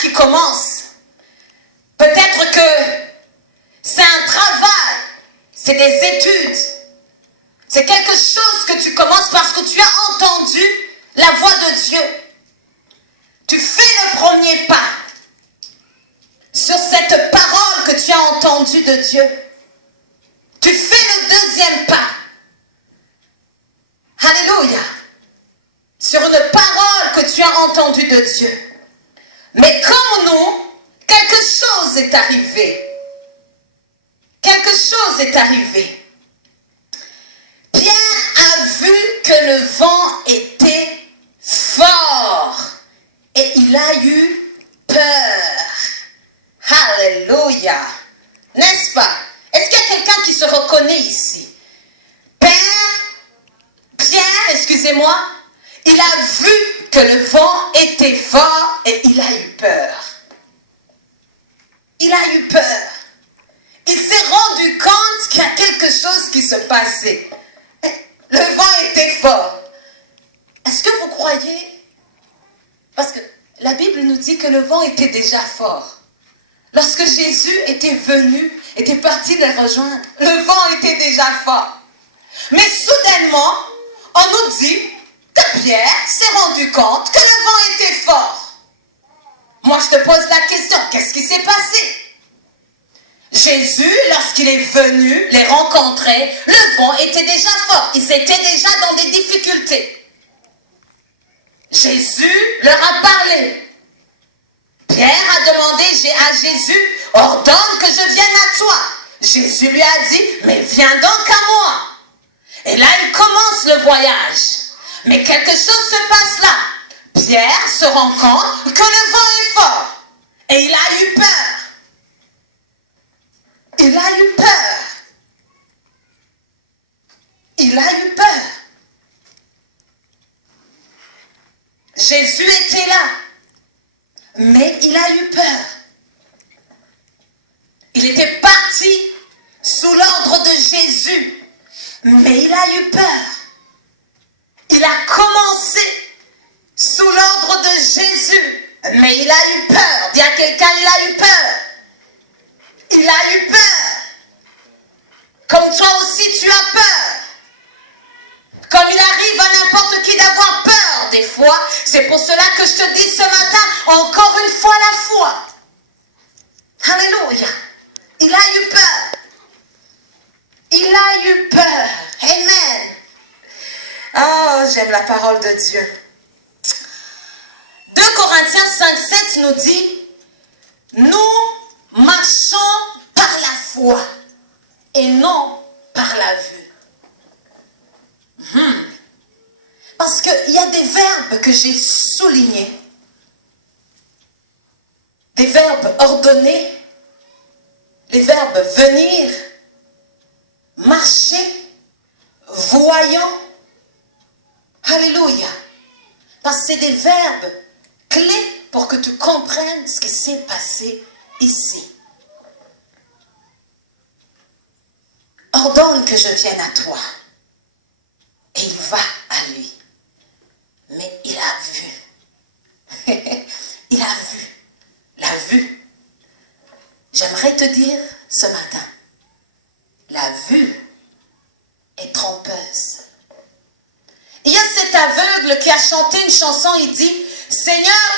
qui commence. Peut-être que c'est un travail, c'est des études. C'est quelque chose que tu commences parce que tu as entendu la voix de Dieu. Tu fais le premier pas sur cette parole que tu as entendue de Dieu. Tu fais le deuxième pas. Alléluia. Sur une parole que tu as entendue de Dieu. Mais comme nous, quelque chose est arrivé. Quelque chose est arrivé. Pierre a vu que le vent était fort et il a eu peur. Alléluia. N'est-ce pas? Est-ce qu'il y a quelqu'un qui se reconnaît ici? Pierre, excusez-moi, il a vu que le vent était fort et il a eu peur. Il a eu peur. Il s'est rendu compte qu'il y a quelque chose qui se passait. Le vent était fort. Est-ce que vous croyez? Parce que la Bible nous dit que le vent était déjà fort. Lorsque Jésus était venu, était parti les rejoindre, le vent était déjà fort. Mais soudainement, on nous dit que Pierre s'est rendu compte que le vent était fort. Moi, je te pose la question, qu'est-ce qui s'est passé? Jésus, lorsqu'il est venu les rencontrer, le vent était déjà fort. Ils étaient déjà dans des difficultés. Jésus leur a parlé. Pierre a demandé à Jésus, ordonne que je vienne à toi. Jésus lui a dit, mais viens donc à moi. Et là, il commence le voyage. Mais quelque chose se passe là. Pierre se rend compte que le vent est fort. Et il a eu peur. Il a eu peur. Il a eu peur. Jésus était là. Mais il a eu peur. Il était parti sous l'ordre de Jésus. Mais il a eu peur. Il a commencé sous l'ordre de Jésus. Mais il a eu peur. Dis à quelqu'un, il a eu peur. Il a eu peur. Comme toi aussi, tu as peur. Comme il arrive à n'importe qui d'avoir peur des fois. C'est pour cela que je te dis ce matin, encore une fois la foi. Alléluia. Il a eu peur. Il a eu peur. Amen. Oh, j'aime la parole de Dieu. 2 Corinthiens 5:7 nous dit, nous marchons par la foi et non par la vue. Parce qu'il y a des verbes que j'ai soulignés. Des verbes ordonnés. Les verbes venir, marcher, voyant. Alléluia. Parce que c'est des verbes clés pour que tu comprennes ce qui s'est passé ici. Ordonne que je vienne à toi. Et il va à lui. Mais il a vu. Il a vu. La vue. J'aimerais te dire ce matin, la vue est trompeuse. Il y a cet aveugle qui a chanté une chanson, il dit, Seigneur,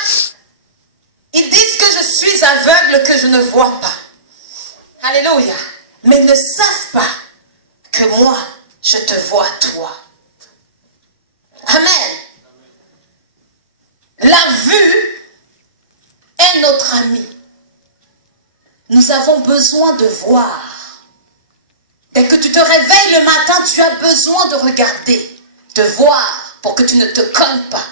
ils disent que je suis aveugle, que je ne vois pas. Alléluia. Mais ils ne savent pas que moi, je te vois toi. Amen. La vue est notre ami. Nous avons besoin de voir. Dès que tu te réveilles le matin, tu as besoin de regarder, de voir, pour que tu ne te cognes pas.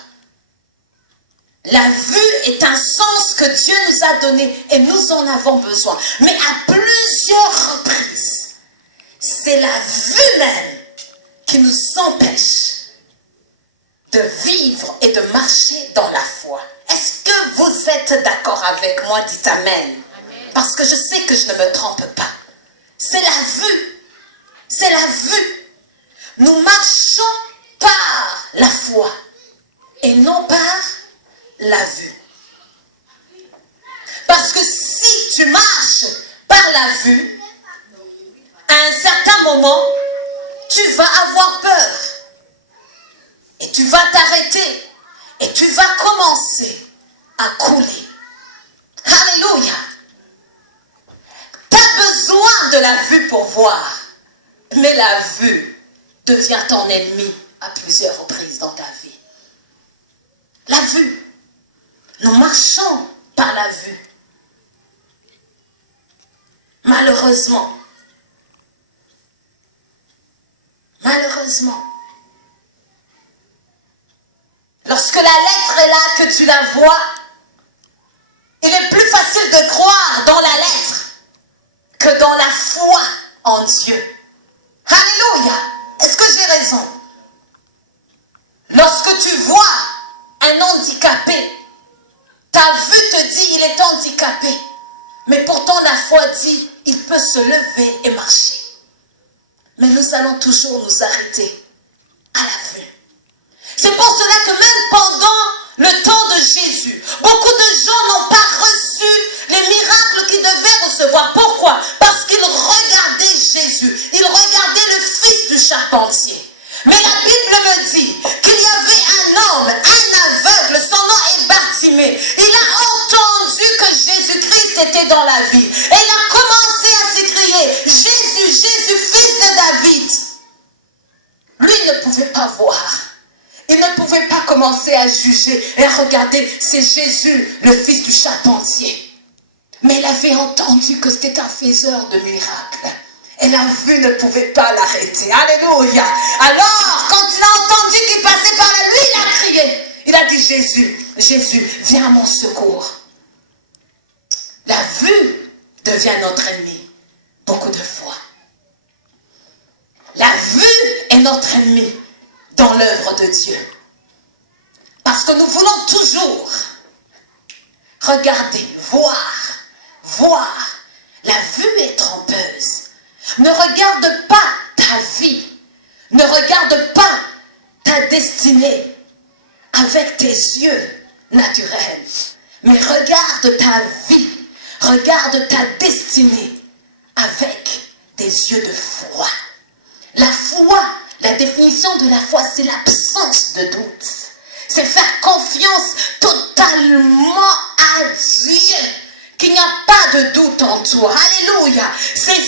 La vue est un sens que Dieu nous a donné et nous en avons besoin. Mais à plusieurs reprises, c'est la vue même qui nous empêche de vivre et de marcher dans la foi. Est-ce que vous êtes d'accord avec moi? Dites Amen. Parce que je sais que je ne me trompe pas. C'est la vue. C'est la vue. Nous marchons par la foi et non par la vue. vue, à un certain moment, tu vas avoir peur. Et tu vas t'arrêter. Et tu vas commencer à couler. Alléluia. Tu as besoin de la vue pour voir. Mais la vue devient ton ennemi à plusieurs reprises dans ta vie. La vue. Nous marchons par la vue. Malheureusement. Malheureusement. Lorsque la lettre est là, que tu la vois, il est plus facile de croire dans la lettre que dans la foi en Dieu. Alléluia. Est-ce que j'ai raison? Lorsque tu vois un handicapé, ta vue te dit il est handicapé. Mais pourtant la foi dit il peut se lever et marcher. Mais nous allons toujours nous arrêter à la vue. C'est pour cela que même pendant le temps de Jésus, beaucoup de gens n'ont pas reçu les miracles qu'ils devaient recevoir. Pourquoi? Parce qu'ils regardaient Jésus. Ils regardaient le fils du charpentier. Mais la Bible me dit qu'il y avait un homme, un aveugle, son nom est Bartimée. Il a entendu que Jésus-Christ était dans la ville. Et il a commencé à s'écrier, Jésus, Jésus, fils de David. Lui ne pouvait pas voir. Il ne pouvait pas commencer à juger et à regarder, c'est Jésus, le fils du charpentier. Mais il avait entendu que c'était un faiseur de miracles. Et la vue ne pouvait pas l'arrêter. Alléluia. Alors, quand il a entendu qu'il passait par là, lui, il a crié. Il a dit, Jésus, Jésus, viens à mon secours. La vue devient notre ennemi. Beaucoup de fois. La vue est notre ennemi dans l'œuvre de Dieu. Parce que nous voulons toujours regarder, voir. La vue est trompeuse. Ne regarde pas ta vie. Ne regarde pas ta destinée avec tes yeux naturels. Mais regarde ta vie. Regarde ta destinée avec des yeux de foi. La foi, la définition de la foi, c'est l'absence de doute. C'est faire confiance totalement à Dieu. Qu'il n'y a pas de doute en toi. Alléluia. C'est de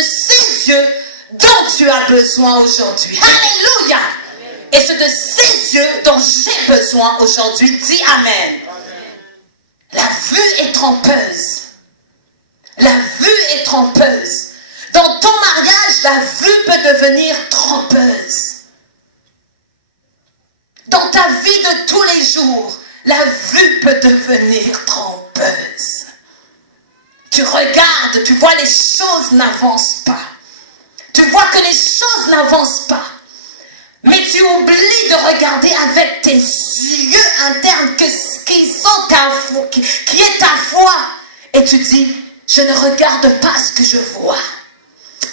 ces yeux dont tu as besoin aujourd'hui. Alléluia. Et c'est de ces yeux dont j'ai besoin aujourd'hui. Dis Amen. La vue est trompeuse. La vue est trompeuse. Dans ton mariage, la vue peut devenir trompeuse. Dans ta vie de tous les jours, la vue peut devenir trompeuse. Tu regardes, tu vois les choses n'avancent pas. Tu vois que les choses n'avancent pas. Mais tu oublies de regarder avec tes yeux internes qui est ta foi. Et tu dis, je ne regarde pas ce que je vois.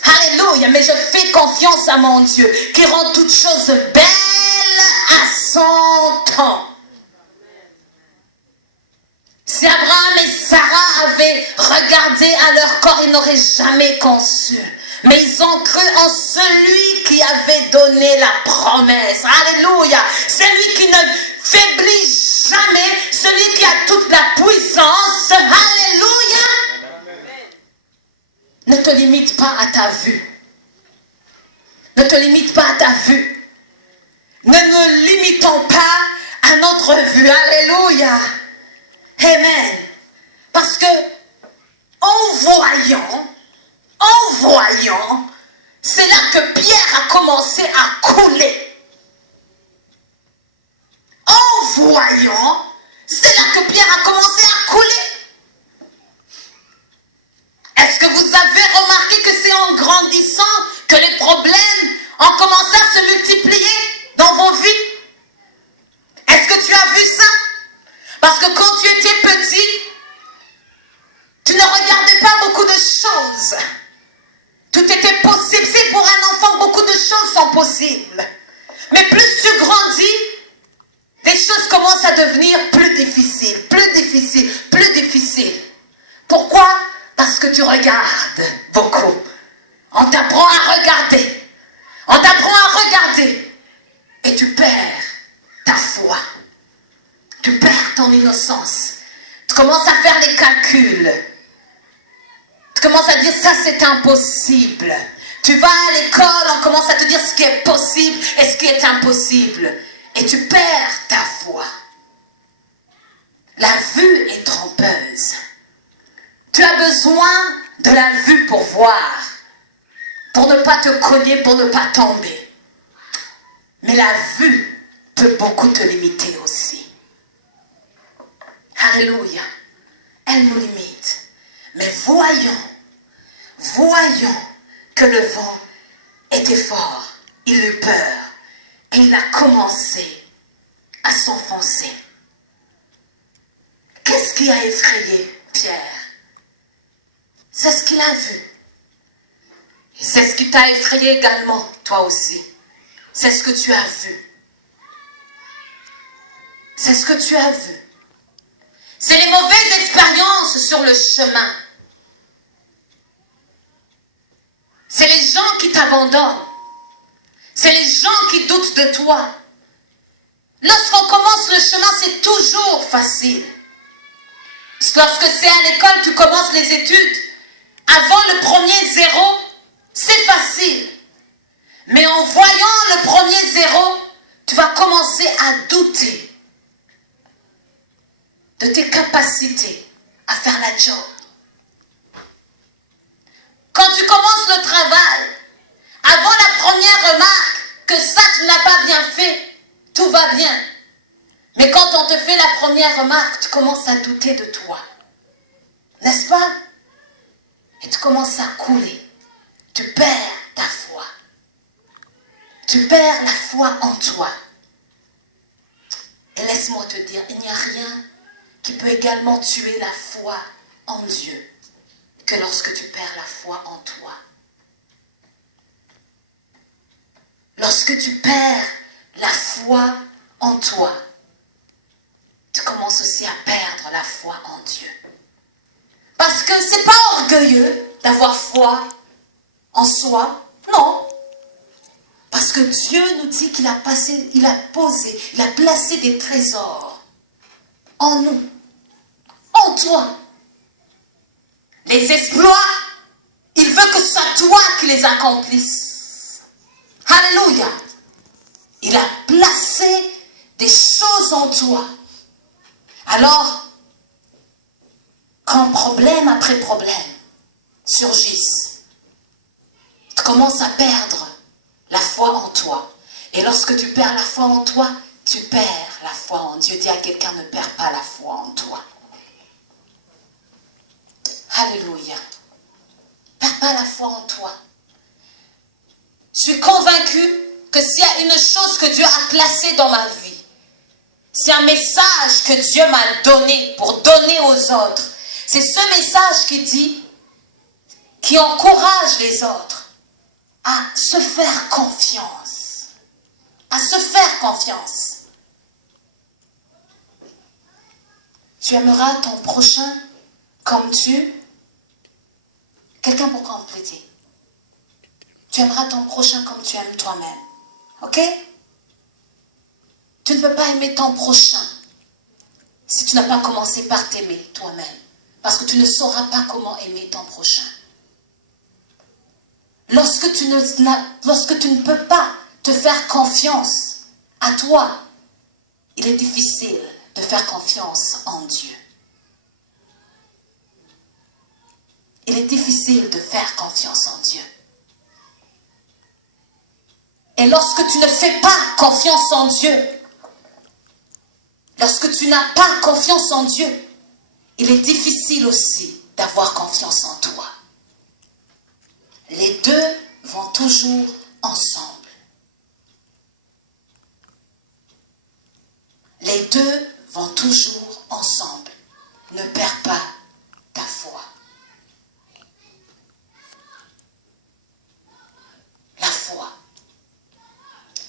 Alléluia, mais je fais confiance à mon Dieu qui rend toutes choses belles à son temps. Si Abraham et Sarah avaient regardé à leur corps, ils n'auraient jamais conçu. Mais ils ont cru en celui qui avait donné la promesse. Alléluia. Celui qui ne faiblit jamais. Celui qui a toute la puissance. Alléluia. Ne te limite pas à ta vue. Ne te limite pas à ta vue. Ne nous limitons pas à notre vue. Alléluia. Amen. Parce que en voyant, c'est là que Pierre a commencé à couler. En voyant, c'est là que Pierre a commencé à couler. Est-ce que vous avez remarqué que c'est en grandissant que les problèmes ont commencé à se multiplier dans vos vies? Est-ce que tu as vu ça? Parce que quand tu étais petit, tu ne regardais pas beaucoup de choses. Tout était possible. C'est pour un enfant, beaucoup de choses sont possibles. Mais plus tu grandis, les choses commencent à devenir plus difficiles. Pourquoi? Parce Parce que tu regardes beaucoup. On t'apprend à regarder. On t'apprend à regarder. Et tu perds ta foi. Tu perds ton innocence. Tu commences à faire des calculs. Tu commences à dire ça c'est impossible. Tu vas à l'école, on commence à te dire ce qui est possible et ce qui est impossible. Et tu perds ta foi. La vue est trompeuse. Tu as besoin de la vue pour voir. Pour ne pas te cogner, pour ne pas tomber. Mais la vue peut beaucoup te limiter aussi. Alléluia. Elle nous limite. Mais voyons que le vent était fort. Il eut peur. Et il a commencé à s'enfoncer. Qu'est-ce qui a effrayé Pierre? C'est ce qu'il a vu. C'est ce qui t'a effrayé également, toi aussi. C'est ce que tu as vu. C'est ce que tu as vu. C'est les mauvaises expériences sur le chemin. C'est les gens qui t'abandonnent. C'est les gens qui doutent de toi. Lorsqu'on commence le chemin, c'est toujours facile. Lorsque c'est à l'école, tu commences les études. Avant le premier zéro, c'est facile. Mais en voyant le premier zéro, tu vas commencer à douter de tes capacités à faire la job. Quand tu commences le travail, avant la première remarque que ça tu n'as pas bien fait, tout va bien. Mais quand on te fait la première remarque, tu commences à douter de toi. N'est-ce pas? Et tu commences à couler. Tu perds ta foi. Tu perds la foi en toi. Et laisse-moi te dire, il n'y a rien qui peut également tuer la foi en Dieu que lorsque tu perds la foi en toi. Lorsque tu perds la foi en toi, tu commences aussi à perdre la foi en Dieu. Parce que c'est pas orgueilleux d'avoir foi en soi, non. Parce que Dieu nous dit qu'il a placé des trésors en nous, en toi. Les exploits, il veut que ce soit toi qui les accomplisses. Alléluia. Il a placé des choses en toi. Alors, quand problème après problème surgissent, tu commences à perdre la foi en toi. Et lorsque tu perds la foi en toi, tu perds la foi en Dieu. Dis à quelqu'un, ne perds pas la foi en toi. Alléluia. Ne perds pas la foi en toi. Je suis convaincue que s'il y a une chose que Dieu a placée dans ma vie, c'est un message que Dieu m'a donné pour donner aux autres. C'est ce message qui encourage les autres à se faire confiance. À se faire confiance. Tu aimeras ton prochain comme tu. Quelqu'un pour compléter. Tu aimeras ton prochain comme tu aimes toi-même. Ok? Tu ne peux pas aimer ton prochain si tu n'as pas commencé par t'aimer toi-même. Parce que tu ne sauras pas comment aimer ton prochain. Lorsque tu ne peux pas te faire confiance à toi, il est difficile de faire confiance en Dieu. Il est difficile de faire confiance en Dieu. Et lorsque tu ne fais pas confiance en Dieu, lorsque tu n'as pas confiance en Dieu, il est difficile aussi d'avoir confiance en toi. Les deux vont toujours ensemble. Les deux vont toujours ensemble. Ne perds pas ta foi. La foi.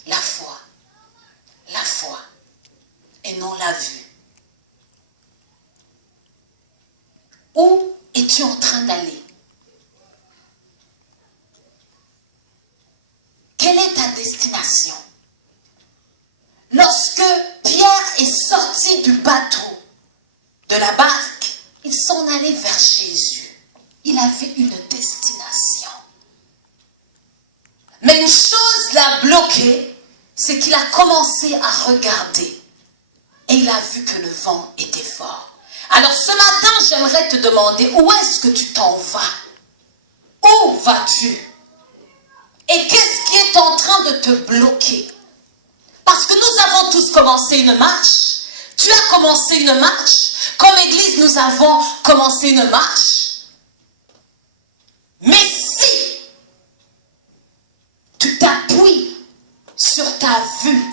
La foi. La foi. Et non la vue. Où es-tu en train d'aller? Quelle est ta destination? Lorsque Pierre est sorti du bateau, de la barque, il s'en allait vers Jésus. Il avait une destination. Mais une chose l'a bloqué, c'est qu'il a commencé à regarder. Et il a vu que le vent était fort. Alors ce matin, j'aimerais te demander, où est-ce que tu t'en vas? Où vas-tu? Et qu'est-ce qui est en train de te bloquer? Parce que nous avons tous commencé une marche. Tu as commencé une marche. Comme Église, nous avons commencé une marche. Mais si tu t'appuies sur ta vue,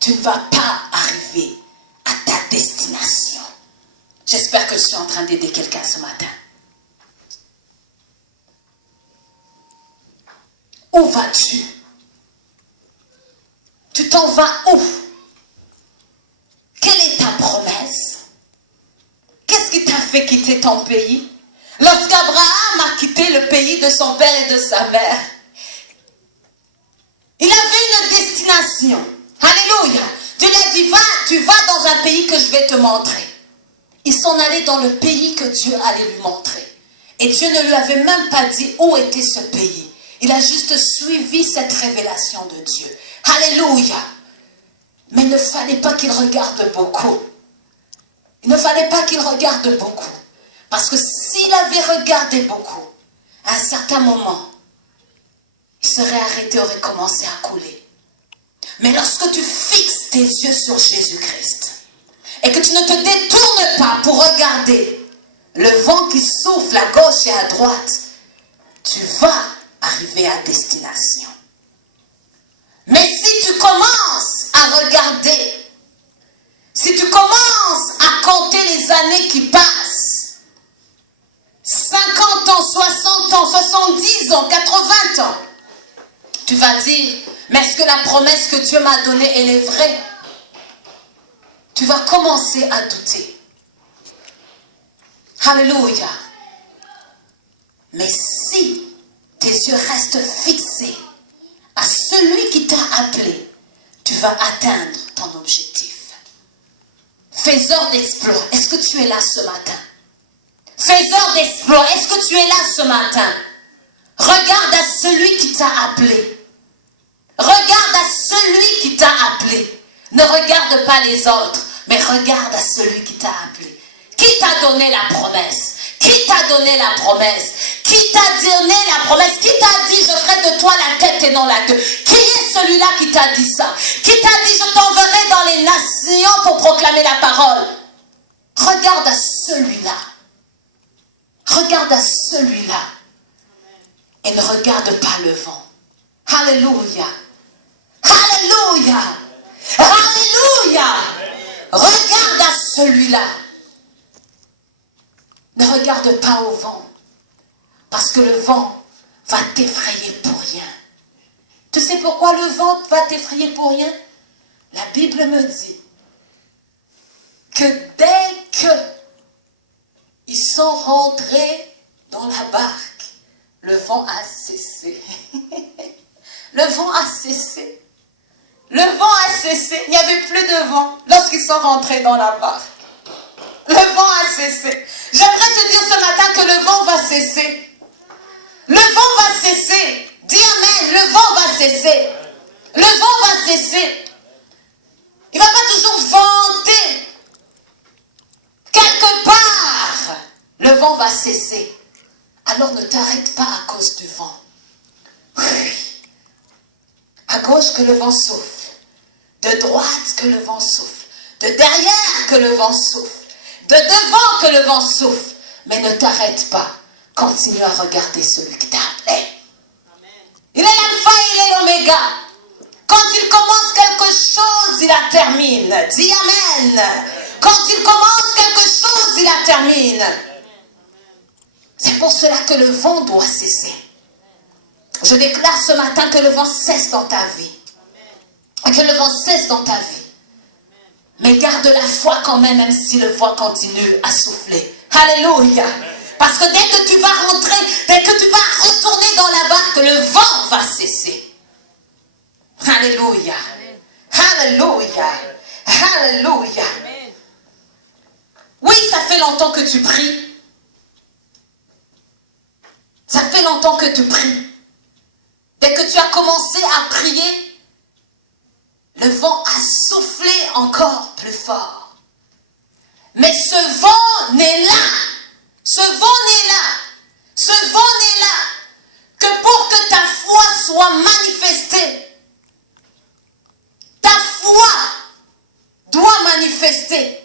tu ne vas pas arriver à ta destination. J'espère que je suis en train d'aider quelqu'un ce matin. Où vas-tu? Tu t'en vas où? Quelle est ta promesse? Qu'est-ce qui t'a fait quitter ton pays? Lorsqu'Abraham a quitté le pays de son père et de sa mère, il avait une destination. Alléluia. Dieu lui a dit, va, tu vas dans un pays que je vais te montrer. Il s'en allait dans le pays que Dieu allait lui montrer. Et Dieu ne lui avait même pas dit où était ce pays. Il a juste suivi cette révélation de Dieu. Alléluia. Mais il ne fallait pas qu'il regarde beaucoup. Il ne fallait pas qu'il regarde beaucoup. Parce que s'il avait regardé beaucoup, à un certain moment, il serait arrêté, aurait commencé à couler. Mais lorsque tu fixes tes yeux sur Jésus-Christ, et que tu ne te détournes pas pour regarder le vent qui souffle à gauche et à droite, tu vas arriver à destination. Mais si tu commences à regarder, si tu commences à compter les années qui passent, 50 ans, 60 ans, 70 ans, 80 ans, tu vas dire, mais est-ce que la promesse que Dieu m'a donnée, elle est vraie? Tu vas commencer à douter. Alléluia. Mais si tes yeux restent fixés à celui qui t'a appelé, tu vas atteindre ton objectif. Faiseur d'exploits, est-ce que tu es là ce matin? Faiseur d'exploits, est-ce que tu es là ce matin? Regarde à celui qui t'a appelé. Regarde à celui qui t'a appelé. Ne regarde pas les autres, mais regarde à celui qui t'a appelé. Qui t'a donné la promesse? Qui t'a donné la promesse? Qui t'a donné la promesse? Qui t'a dit, je ferai de toi la tête et non la queue? Qui est celui-là qui t'a dit ça? Qui t'a dit, je t'enverrai dans les nations pour proclamer la parole? Regarde à celui-là. Regarde à celui-là. Et ne regarde pas le vent. Alléluia. Alléluia. Alléluia. Regarde à celui-là. Ne regarde pas au vent. Parce que le vent va t'effrayer pour rien. Tu sais pourquoi le vent va t'effrayer pour rien? La Bible me dit que dès que ils sont rentrés dans la barque, le vent a cessé. Le vent a cessé. Le vent a cessé. Il n'y avait plus de vent lorsqu'ils sont rentrés dans la barque. Le vent a cessé. J'aimerais te dire ce matin que le vent va cesser. Le vent va cesser. Dis amen. Le vent va cesser. Le vent va cesser. Il ne va pas toujours vanter. Quelque part, le vent va cesser. Alors ne t'arrête pas à cause du vent. À gauche que le vent souffle. De droite que le vent souffle. De derrière que le vent souffle. De devant que le vent souffle. Mais ne t'arrête pas. Continue à regarder celui qui t'a appelé. Il est l'alpha, il est l'oméga. Quand il commence quelque chose, il la termine. Dis amen. Quand il commence quelque chose, il la termine. C'est pour cela que le vent doit cesser. Je déclare ce matin que le vent cesse dans ta vie. Que le vent cesse dans ta vie. Mais garde la foi quand même, même si le vent continue à souffler. Alléluia. Parce que dès que tu vas rentrer, dès que tu vas retourner dans la barque, le vent va cesser. Alléluia. Alléluia. Alléluia. Oui, ça fait longtemps que tu pries. Ça fait longtemps que tu pries. Dès que tu as commencé à prier, le vent a soufflé encore plus fort. Mais ce vent n'est là. Ce vent n'est là. Ce vent n'est là que pour que ta foi soit manifestée. Ta foi doit manifester.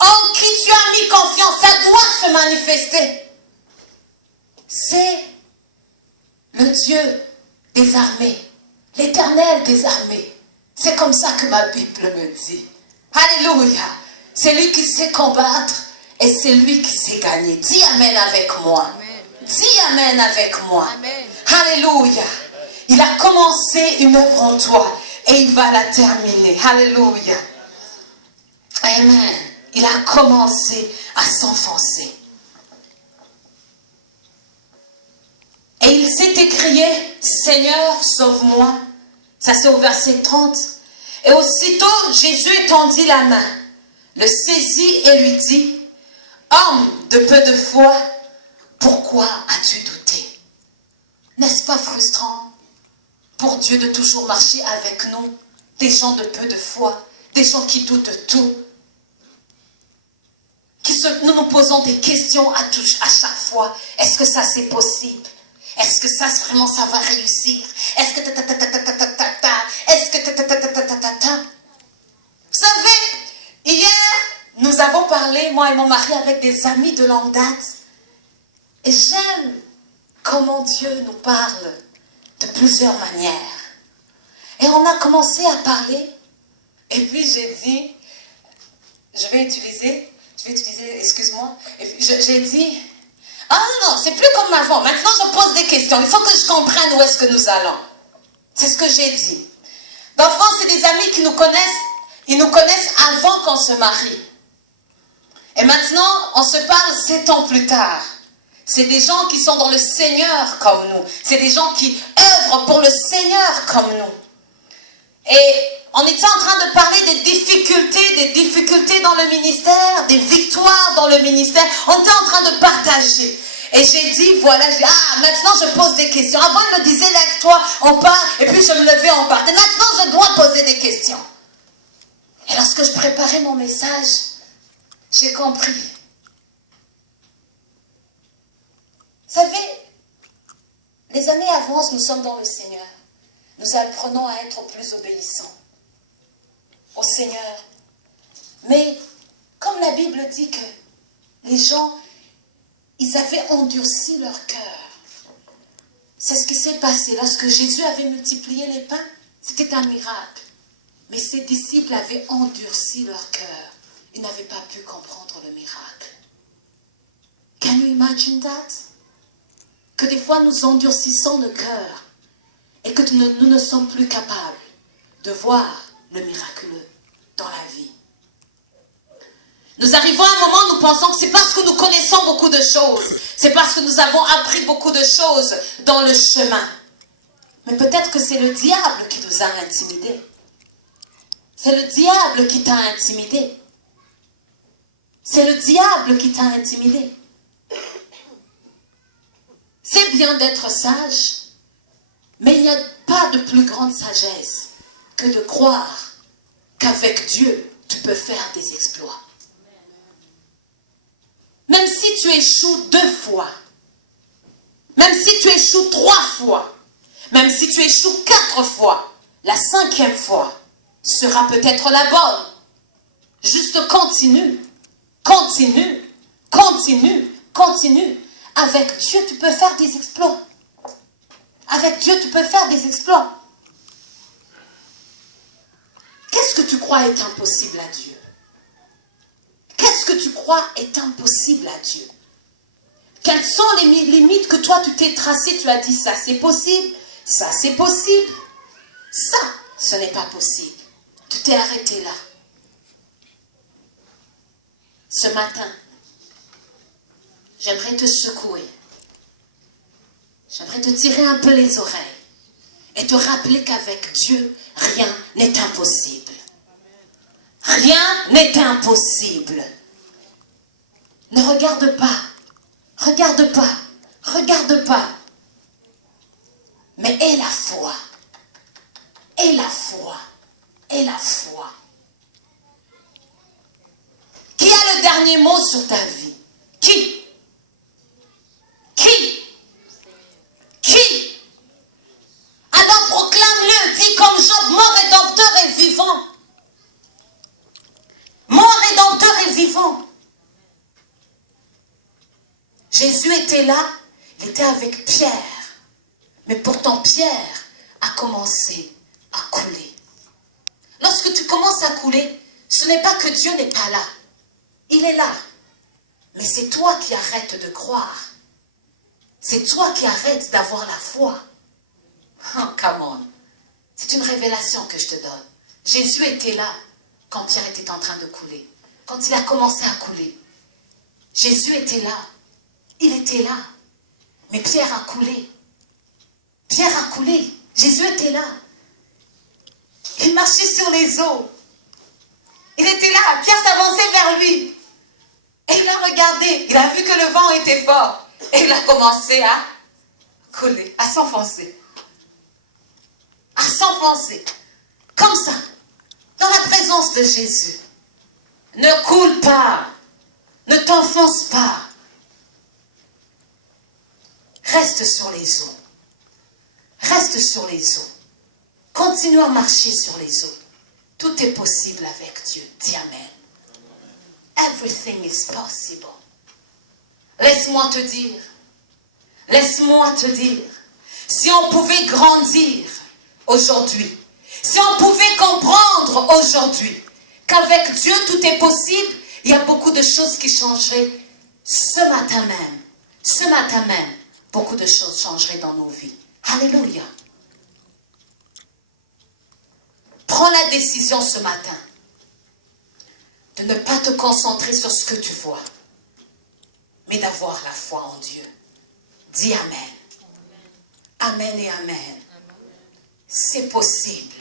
En qui tu as mis confiance, ça doit se manifester. C'est le Dieu des armées, l'Éternel des armées. C'est comme ça que ma Bible me dit. Alléluia. C'est lui qui sait combattre et c'est lui qui sait gagner. Dis Amen avec moi. Amen. Dis Amen avec moi. Amen. Alléluia. Il a commencé une œuvre en toi et il va la terminer. Alléluia. Amen. Il a commencé à s'enfoncer. Et il s'est écrié, Seigneur, sauve-moi. Ça c'est au verset 30. Et aussitôt, Jésus étendit la main, le saisit et lui dit, homme de peu de foi, pourquoi as-tu douté? N'est-ce pas frustrant pour Dieu de toujours marcher avec nous, des gens de peu de foi, des gens qui doutent de tout, nous nous posons des questions à chaque fois. Est-ce que ça c'est possible? Est-ce que ça vraiment ça va réussir? Est-ce que est-ce que vous savez, hier nous avons parlé, moi et mon mari, avec des amis de longue date, et j'aime comment Dieu nous parle de plusieurs manières. Et on a commencé à parler, et puis j'ai dit, je vais utiliser, excuse-moi, j'ai dit, ah non, c'est plus comme avant, maintenant je pose des questions, il faut que je comprenne où est-ce que nous allons. C'est ce que j'ai dit. D'enfants, c'est des amis qui nous connaissent, ils nous connaissent avant qu'on se marie. Et maintenant, on se parle 7 ans plus tard. C'est des gens qui sont dans le Seigneur comme nous. C'est des gens qui œuvrent pour le Seigneur comme nous. Et on était en train de parler des difficultés dans le ministère, des victoires dans le ministère. On était en train de partager. Et j'ai dit, voilà, maintenant je pose des questions. Avant, il me disait, lève-toi, on part. Et puis je me levais, on part. Et maintenant, je dois poser des questions. Et lorsque je préparais mon message, j'ai compris. Vous savez, les années avancent, nous sommes dans le Seigneur. Nous apprenons à être plus obéissants au Seigneur. Mais comme la Bible dit que les gens, ils avaient endurci leur cœur. C'est ce qui s'est passé. Lorsque Jésus avait multiplié les pains, c'était un miracle. Mais ses disciples avaient endurci leur cœur. Ils n'avaient pas pu comprendre le miracle. Can you imagine that? Que des fois nous endurcissons le cœur et que nous ne sommes plus capables de voir le miraculeux dans la vie. Nous arrivons à un moment où nous pensons que c'est parce que nous connaissons beaucoup de choses, c'est parce que nous avons appris beaucoup de choses dans le chemin. Mais peut-être que c'est le diable qui nous a intimidés. C'est le diable qui t'a intimidé. C'est le diable qui t'a intimidé. C'est bien d'être sage, mais il n'y a pas de plus grande sagesse que de croire qu'avec Dieu, tu peux faire des exploits. Même si tu échoues 2 fois, même si tu échoues 3 fois, même si tu échoues 4 fois, la 5e fois sera peut-être la bonne. Juste continue, continue, continue, continue. Avec Dieu, tu peux faire des exploits. Avec Dieu, tu peux faire des exploits. Qu'est-ce que tu crois est impossible à Dieu? Qu'est-ce que tu crois est impossible à Dieu? Quelles sont les limites que toi, tu t'es tracées? Tu as dit, ça c'est possible, ça c'est possible. Ça, ce n'est pas possible. Tu t'es arrêté là. Ce matin, J'aimerais te secouer. J'aimerais te tirer un peu les oreilles et te rappeler qu'avec Dieu, rien n'est impossible. Rien n'est impossible. Ne regarde pas. Regarde pas. Regarde pas. Mais aie la foi. Aie la foi. Aie la foi. Qui a le dernier mot sur ta vie? Qui? Qui? Qui? Alors proclame-le, dis comme Job, mon Rédempteur est vivant. Mon Rédempteur est vivant. Jésus était là, il était avec Pierre. Mais pourtant Pierre a commencé à couler. Lorsque tu commences à couler, ce n'est pas que Dieu n'est pas là. Il est là. Mais c'est toi qui arrêtes de croire. C'est toi qui arrêtes d'avoir la foi. Oh, come on. C'est une révélation que je te donne. Jésus était là quand Pierre était en train de couler. Quand il a commencé à couler. Jésus était là. Il était là. Mais Pierre a coulé. Pierre a coulé. Jésus était là. Il marchait sur les eaux. Il était là. Pierre s'avançait vers lui. Et il a regardé. Il a vu que le vent était fort. Et il a commencé à couler, à s'enfoncer. À s'enfoncer. Comme ça. Dans la présence de Jésus. Ne coule pas. Ne t'enfonce pas. Reste sur les eaux. Reste sur les eaux. Continue à marcher sur les eaux. Tout est possible avec Dieu. Dis Amen. Everything is possible. Laisse-moi te dire. Laisse-moi te dire. Si on pouvait grandir aujourd'hui. Si on pouvait comprendre aujourd'hui qu'avec Dieu tout est possible, il y a beaucoup de choses qui changeraient ce matin même. Ce matin même, beaucoup de choses changeraient dans nos vies. Alléluia. Prends la décision ce matin de ne pas te concentrer sur ce que tu vois, mais d'avoir la foi en Dieu. Dis Amen. Amen et Amen. C'est possible.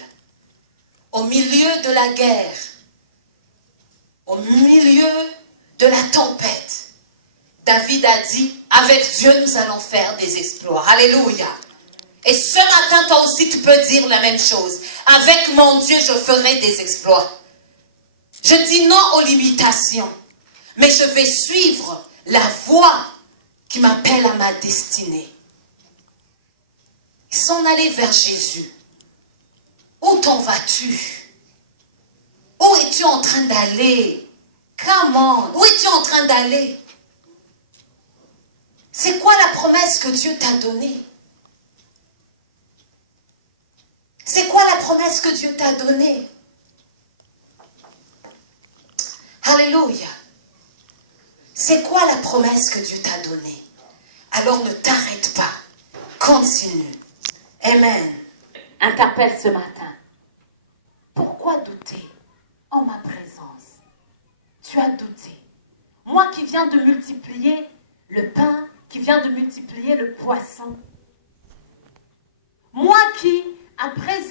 Au milieu de la guerre, au milieu de la tempête, David a dit, avec Dieu nous allons faire des exploits. Alléluia. Et ce matin, toi aussi, tu peux dire la même chose. Avec mon Dieu, je ferai des exploits. Je dis non aux limitations. Mais je vais suivre la voie qui m'appelle à ma destinée. Ils sont allés vers Jésus. Où t'en vas-tu? Où es-tu en train d'aller? Come on. Où es-tu en train d'aller? C'est quoi la promesse que Dieu t'a donnée? C'est quoi la promesse que Dieu t'a donnée? Alléluia. C'est quoi la promesse que Dieu t'a donnée? Alors ne t'arrête pas. Continue. Amen. Interpelle ce matin. Pourquoi douter en ma présence? Tu as douté. Moi qui viens de multiplier le pain, qui viens de multiplier le poisson. Moi qui, après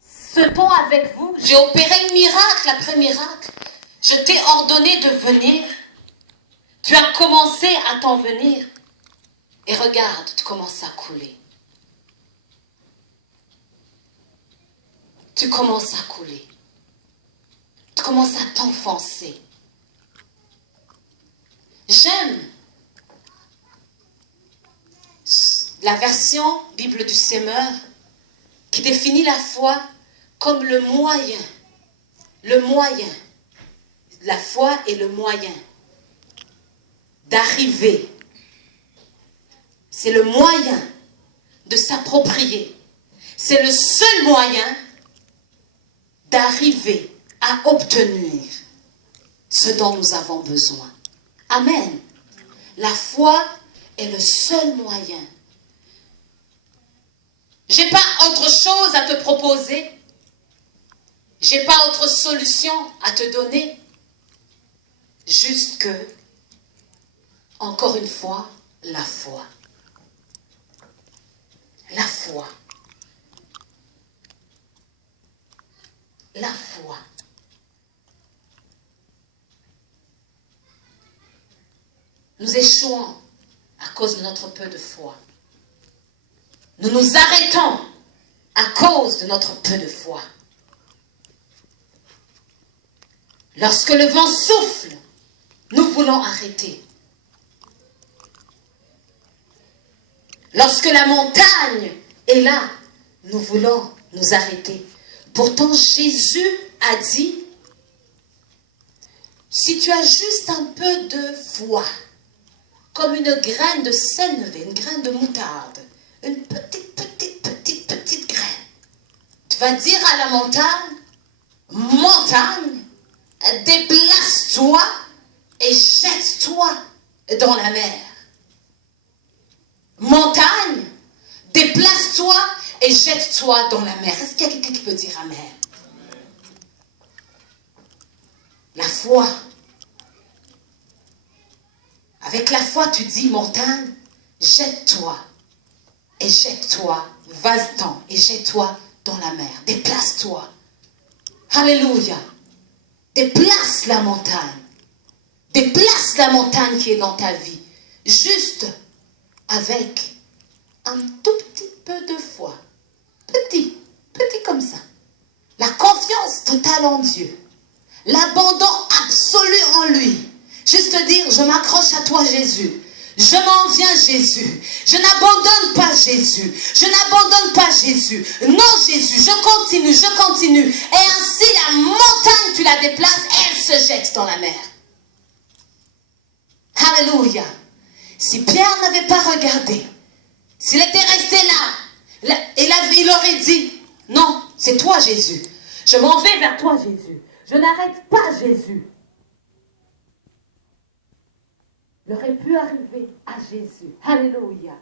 ce temps avec vous, j'ai opéré miracle après miracle. Je t'ai ordonné de venir. Tu as commencé à t'en venir. Et regarde, tu commences à couler. Tu commences à couler. Tu commences à t'enfoncer. J'aime la version Bible du Semeur qui définit la foi comme le moyen. Le moyen. La foi est le moyen d'arriver. C'est le moyen de s'approprier. C'est le seul moyen d'arriver à obtenir ce dont nous avons besoin. Amen. La foi est le seul moyen. Je n'ai pas autre chose à te proposer. Je n'ai pas autre solution à te donner. Juste que Encore une fois, la foi. La foi. La foi. Nous échouons à cause de notre peu de foi. Nous nous arrêtons à cause de notre peu de foi. Lorsque le vent souffle, nous voulons arrêter. Lorsque la montagne est là, nous voulons nous arrêter. Pourtant, Jésus a dit, si tu as juste un peu de foi, comme une graine de sénévé, une graine de moutarde, une petite graine, tu vas dire à la montagne, montagne, déplace-toi et jette-toi dans la mer. Montagne, déplace-toi et jette-toi dans la mer. Est-ce qu'il y a quelqu'un qui peut dire amen? La foi. Avec la foi, tu dis, montagne, jette-toi. Et jette-toi, vas-t'en, et jette-toi dans la mer. Déplace-toi. Alléluia. Déplace la montagne. Déplace la montagne qui est dans ta vie. Juste avec un tout petit peu de foi. Petit comme ça. La confiance totale en Dieu. L'abandon absolu en lui. Juste dire, je m'accroche à toi Jésus. Je m'en viens Jésus. Je n'abandonne pas Jésus. Je n'abandonne pas Jésus. Non Jésus, je continue. Et ainsi la montagne, tu la déplaces et elle se jette dans la mer. Alléluia. Si Pierre n'avait pas regardé, s'il était resté là, il aurait dit, non, c'est toi Jésus. Je m'en vais vers toi Jésus. Je n'arrête pas Jésus. Il aurait pu arriver à Jésus. Alléluia.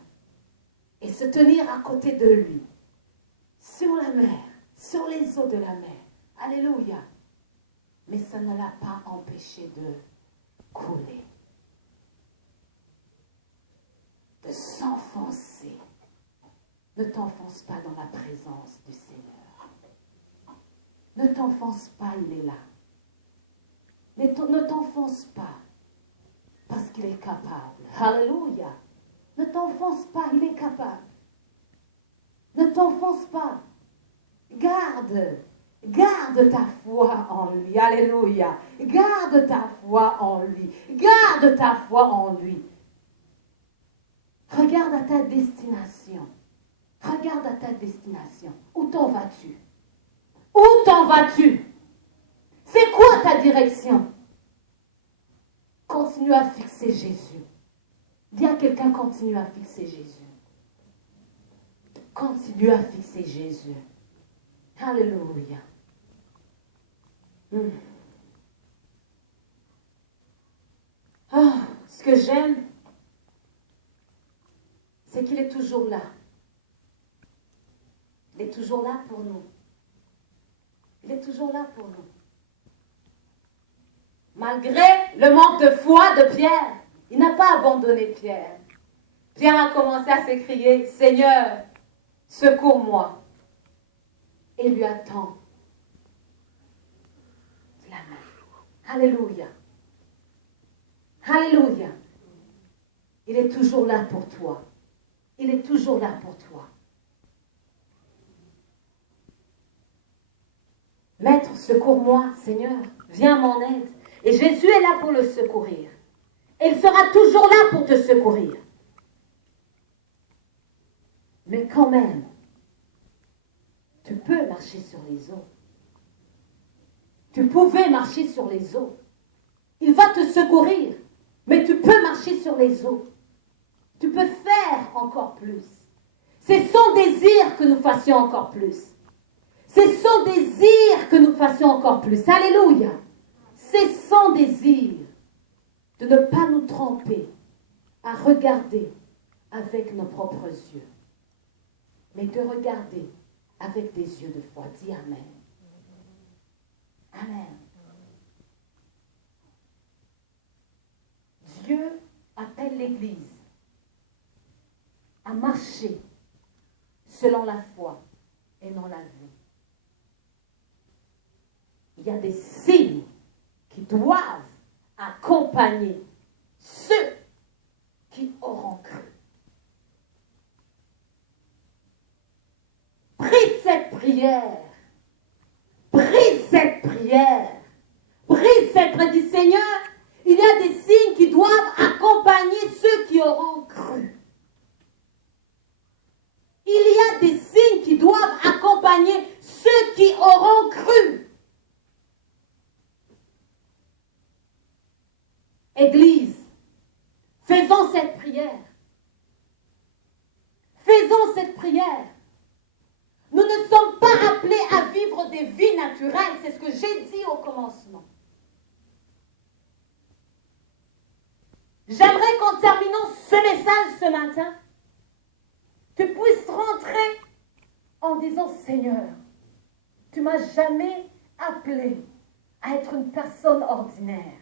Et se tenir à côté de lui. Sur la mer. Sur les eaux de la mer. Alléluia. Mais ça ne l'a pas empêché de couler. De s'enfoncer. Ne t'enfonce pas dans la présence du Seigneur. Ne t'enfonce pas, il est là. Ne t'enfonce pas, parce qu'il est capable. Alléluia. Ne t'enfonce pas, il est capable. Ne t'enfonce pas. Garde ta foi en lui. Alléluia. Garde ta foi en lui. Garde ta foi en lui. Regarde à ta destination. Regarde à ta destination. Où t'en vas-tu? Où t'en vas-tu? C'est quoi ta direction? Continue à fixer Jésus. Dis à quelqu'un, continue à fixer Jésus. Continue à fixer Jésus. Alléluia. Ce que j'aime, c'est qu'il est toujours là. Il est toujours là pour nous. Il est toujours là pour nous. Malgré le manque de foi de Pierre, il n'a pas abandonné Pierre. Pierre a commencé à s'écrier, Seigneur, secours-moi. Et lui attend la main. Alléluia. Alléluia. Il est toujours là pour toi. Il est toujours là pour toi. Maître, secours-moi, Seigneur, viens à mon aide. Et Jésus est là pour le secourir. Et il sera toujours là pour te secourir. Mais quand même, tu peux marcher sur les eaux. Tu pouvais marcher sur les eaux. Il va te secourir, mais tu peux marcher sur les eaux. Tu peux faire encore plus. C'est son désir que nous fassions encore plus. C'est son désir que nous fassions encore plus. Alléluia. C'est son désir de ne pas nous tromper à regarder avec nos propres yeux, mais de regarder avec des yeux de foi. Dis Amen. Amen. Dieu appelle l'Église à marcher selon la foi et non la vue. Il y a des signes qui doivent accompagner ceux qui auront cru. Prie cette prière. Prie cette prière. Prie cette prière. Dis Seigneur, il y a des signes qui doivent accompagner ceux qui auront cru. Il y a des signes qui doivent accompagner ceux qui auront cru. Église, faisons cette prière. Faisons cette prière. Nous ne sommes pas appelés à vivre des vies naturelles. C'est ce que j'ai dit au commencement. J'aimerais qu'en terminant ce message ce matin, tu puisses rentrer en disant, Seigneur, tu ne m'as jamais appelé à être une personne ordinaire.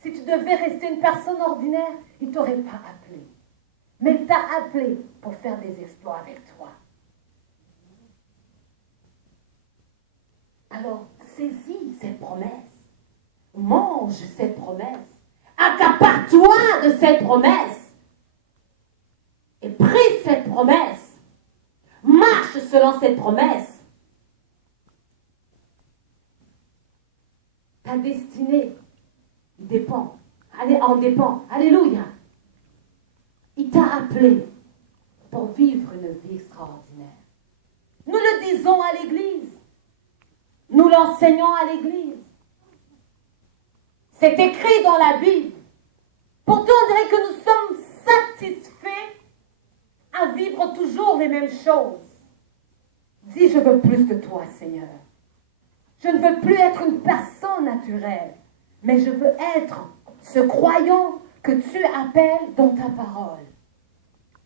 Si tu devais rester une personne ordinaire, il ne t'aurait pas appelé. Mais il t'a appelé pour faire des exploits avec toi. Alors, saisis cette promesse. Mange cette promesse. Accapare-toi de cette promesse. Et prie cette promesse. Marche selon cette promesse. Ta destinée dépend. En dépend. Alléluia. Il t'a appelé pour vivre une vie extraordinaire. Nous le disons à l'église. Nous l'enseignons à l'église. C'est écrit dans la Bible. Pourtant, on dirait que nous sommes satisfaits à vivre toujours les mêmes choses. Dis, je veux plus de toi, Seigneur. Je ne veux plus être une personne naturelle, mais je veux être ce croyant que tu appelles dans ta parole.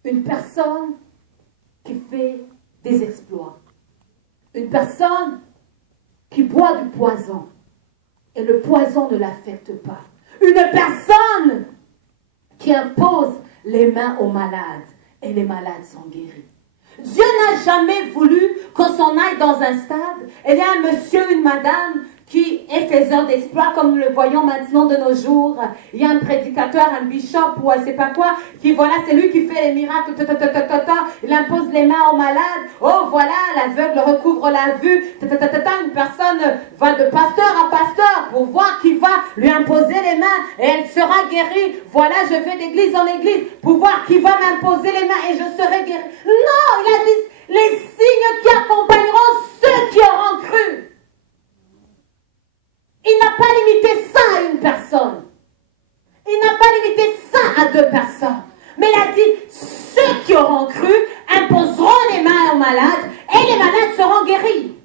Une personne qui fait des exploits. Une personne qui boit du poison et le poison ne l'affecte pas. Une personne qui impose les mains aux malades et les malades sont guéris. Dieu n'a jamais voulu qu'on s'en aille dans un stade et il y a un monsieur, une madame qui est faiseur d'exploits, comme nous le voyons maintenant de nos jours. Il y a un prédicateur, un bishop ou je ne sais pas quoi, qui voilà, c'est lui qui fait les miracles. Il impose les mains aux malades. Oh voilà, l'aveugle recouvre la vue. Une personne va de pasteur à pasteur pour voir qui va lui imposer les mains et elle sera guérie. Voilà, je vais d'église en église pour voir qui va m'imposer les mains et je serai guérie. Non, il a dit les signes qui accompagneront ceux qui auront cru. Il n'a pas limité ça à une personne. Il n'a pas limité ça à 2 personnes. Mais il a dit, ceux qui auront cru imposeront les mains aux malades et les malades seront guéris.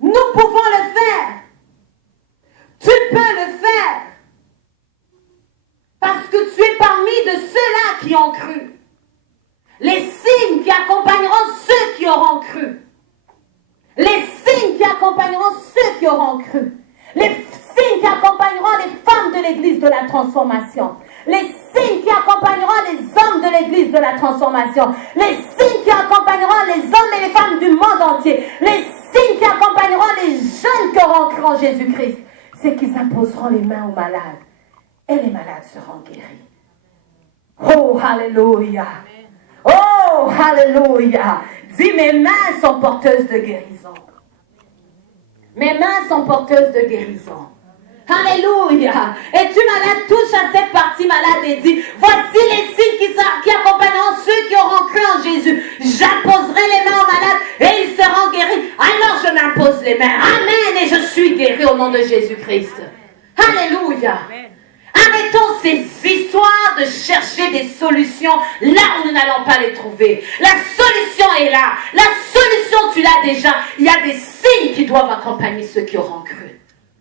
Nous pouvons le faire. Tu peux le faire. Parce que tu es parmi de ceux-là qui ont cru. Les signes qui accompagneront ceux qui auront cru. Les signes qui accompagneront ceux qui auront cru. Les signes qui accompagneront les femmes de l'église de la transformation. Les signes qui accompagneront les hommes de l'église de la transformation. Les signes qui accompagneront les hommes et les femmes du monde entier. Les signes qui accompagneront les jeunes qui auront cru en Jésus-Christ. C'est qu'ils imposeront les mains aux malades. Et les malades seront guéris. Oh, alléluia. Oh, alléluia. Dis, mes mains sont porteuses de guérison. Mes mains sont porteuses de guérison. Alléluia. Et tu malade, touche à cette partie malade et dis, voici les signes qui accompagneront ceux qui auront cru en Jésus. J'imposerai les mains aux malades et ils seront guéris. Alors je m'impose les mains. Amen. Et je suis guéri au nom de Jésus-Christ. Alléluia. Arrêtons ces histoires de chercher des solutions là où nous n'allons pas les trouver. La solution est là. La solution, tu l'as déjà. Il y a des signes qui doivent accompagner ceux qui auront cru.